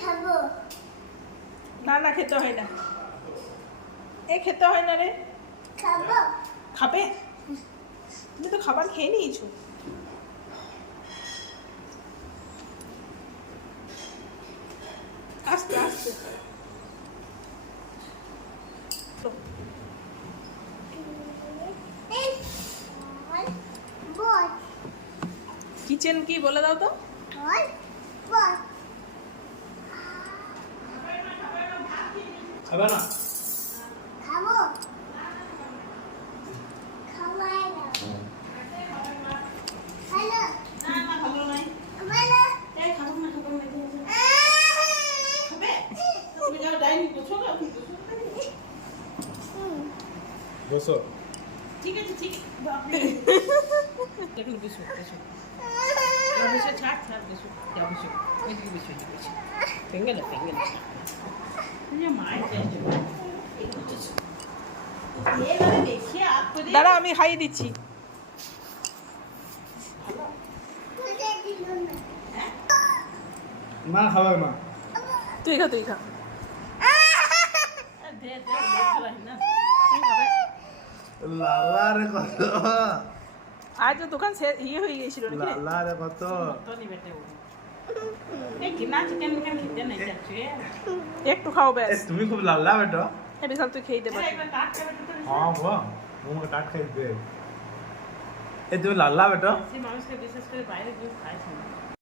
খাব না না, খেতে হয় না। এ, খেতে হয় না রে। খাব খাবে? তুমি তো খাবার খেয়ে নিয়েছো। আস্তে আস্তে। কিচেন কি বলে দাও তো? খাবে না? খাব? বসো। ঠিক আছে ঠিক দেখুন বসো ছাড় ছাড় বসো যাও বসো এদিকে বসো এদিকে বসো ভেঙে না ভেঙে না দাঁড়া আমি খাইয়ে দিচ্ছি। মা খাবে মা। তুই খা তুই খা। লালা রে কত আজ তো দোকান ইয়ে হয়ে গেছিল নাকি? আল্লাহ একটু খাও ব্যাস। তুমি খুব লাল্লা বেটো। এ বিশাল তুই খেয়ে দেবে হ্যাঁ গো মুখ কাট খাই দে এ তুমি লাল্লা বেটো। মানুষকে বিশেষ করে বাইরে খাই